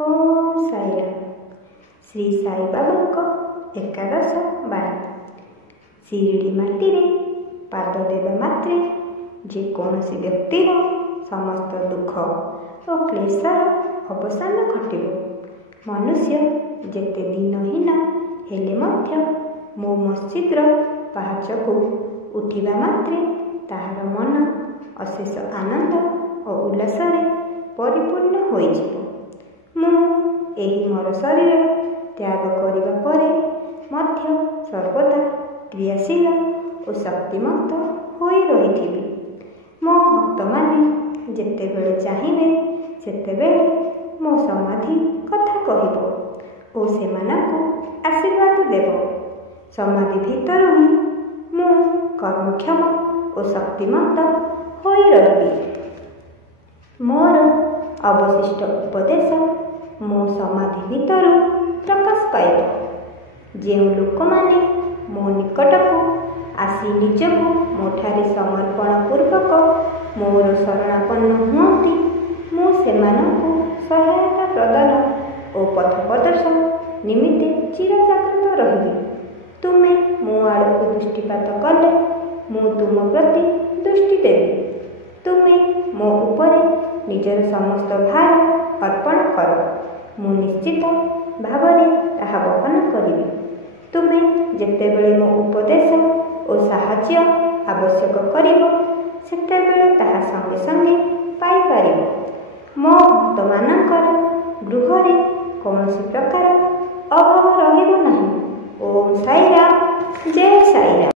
ओम साईराम। श्री साई बाबा एकादश बाणी। शिरडी माटी पाद देवा मात्रे जेकोसी व्यक्तिर समस्त दुख और क्लेशर अवसान घटव। मनुष्य जेते दिनहीन हेले मध्य मो मस्जिद्र पाहाच को उठिबा मात्रे ताहार मन अशेष आनंद और उल्लास परिपूर्ण होइजिवो। मु एही मोर शरीर त्याग करिबा परे मध्य सर्वदा क्रियाशील और शक्तिमत होई रहिथिबि। मो भक्त माने जेतेबेले चाहिबे सेतेबेले मो समाधि कथा कहिबो और सेमानकु आशीर्वाद देबो। समाधि भितर ही मु कर्मक्षम और शक्तिमत होई रहिबि। मोर अवशिष्ट उपदेश मो समाधि भितर प्रकाश पाइब। जेउ लोक माने मो निकटकू आसी निजकू मोठारे समर्पण पूर्वक मोर शरणापन्न हुअन्ति, मु सेमानकु सहायता प्रदान और पथ प्रदर्शन निमित्ते चिरजागृत रहिबि। तुमे मो आड़कू दृष्टिपात कले मु तुम प्रति दृष्टि देबि। तुमे मो उपरे निजर समस्त भार अर्पण कर, मु निश्चित भावरे ताहा बहन करिबि। तुमे जेतेबेले मो उपदेश और साहाय्य आवश्यक करिबो सेतेबेले ताहा संगे संगे पाई पारिबो। मो भक्त मानकर गृहरे कौनसी प्रकार अभाव रहिबो नाही। ओम साईराम। जय साईराम।